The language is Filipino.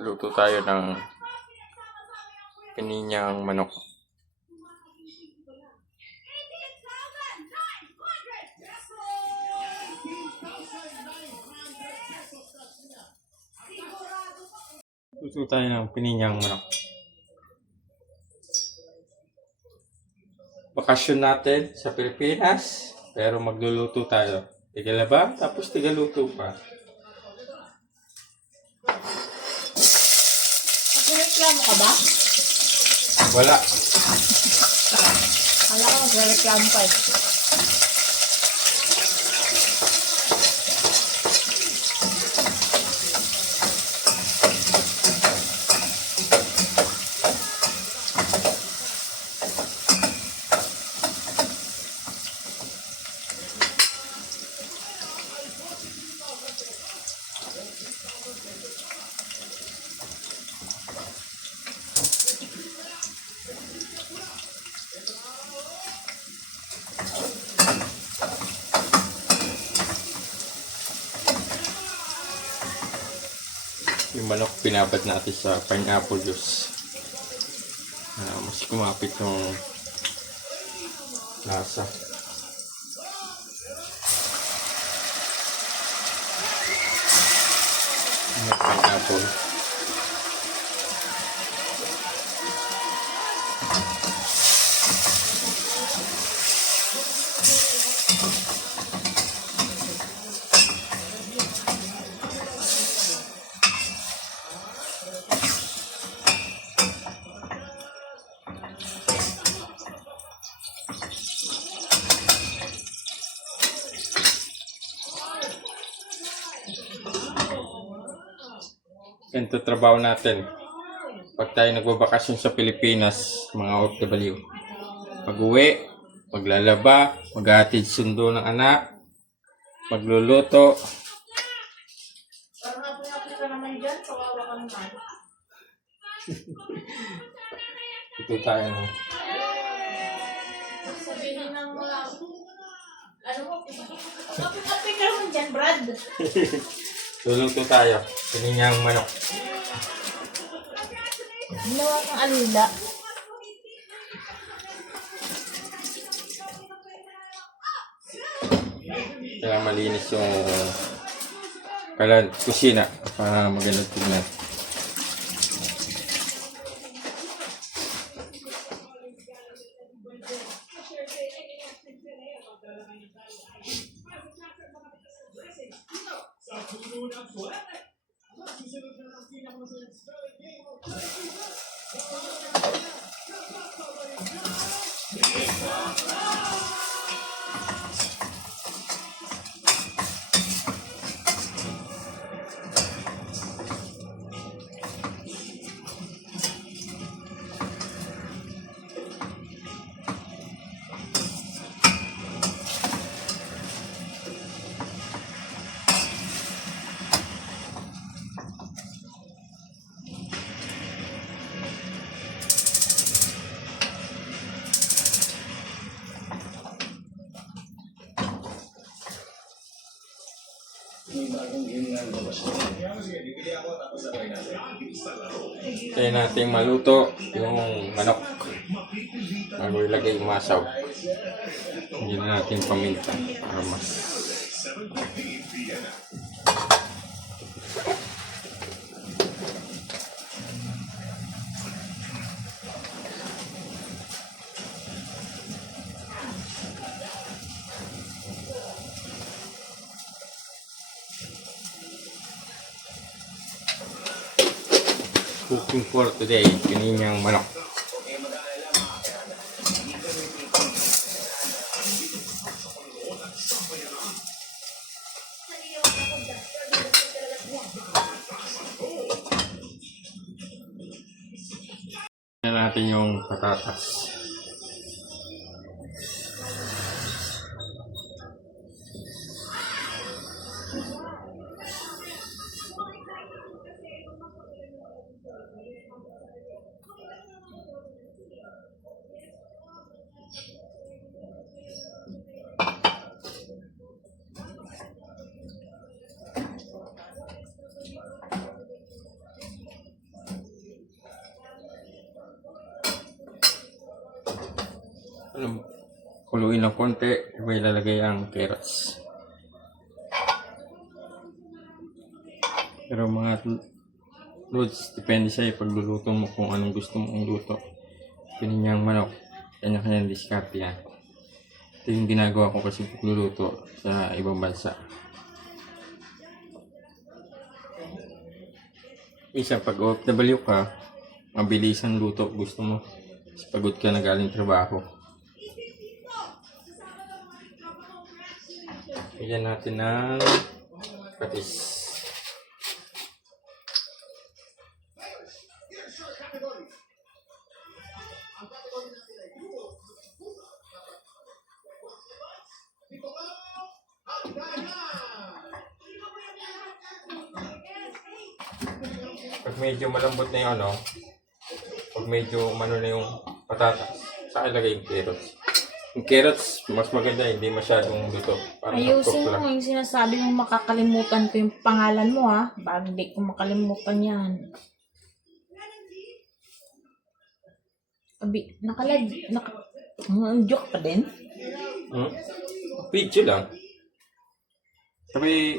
Luto tayo ng pininyang manok. Luto tayo ng pininyang manok. Bakasyon natin sa Pilipinas, pero magluluto tayo. Tigalaba, tapos tigaluto pa. Magreklamo ka ba? Wala. Wala ka magreklamo ka. Yung manok pinabad natin sa pineapple juice. Mas kumapit yung lasa. Yung pineapple. Ganito trabaho natin pag tayo nagbabakasyon sa Pilipinas, mga OFW. Pag-uwi, maglalaba, maghahatid sundo ng anak, magluluto. Parang happy ka naman dyan, kawawa ka naman. Ito tayo. Sabihin ng mga, ano mo, happy ka naman dyan, Brad. Luluto tayo. Pininyang manok. Ginawa kang alila. Kaya malinis yung kusina para maganda tingnan. Kaya natin maluto yung manok bago ilagay yung masaw. Hindi na natin paminta para mas cooking for today, pininyang manok. Tignan natin yung patatas. kuluin ng konti, iba ilalagay ang carrots. Pero mga loads, depende sa'yo pagluluto mo kung anong gusto mong luto. Pininyang manok, kanya-kanyang diskarte yan. Ito yung ginagawa ko kasi pagluluto sa ibang bansa. Isa pag OFW ka, mabilis ang luto gusto mo. Kasi pagod ka na galing trabaho. Bigyan natin ng patis. Pag medyo malambot na yung pag medyo umano na yung patatas, saka ilagay yung carrots. Yung carrots, mas maganda, hindi masyadong luto. Parang Ayusin half-cook mo lang. yung sinasabi mo makakalimutan ko yung pangalan mo ha. Bago hindi ko makalimutan yan. Abi, joke pa din? Video lang. Sabi,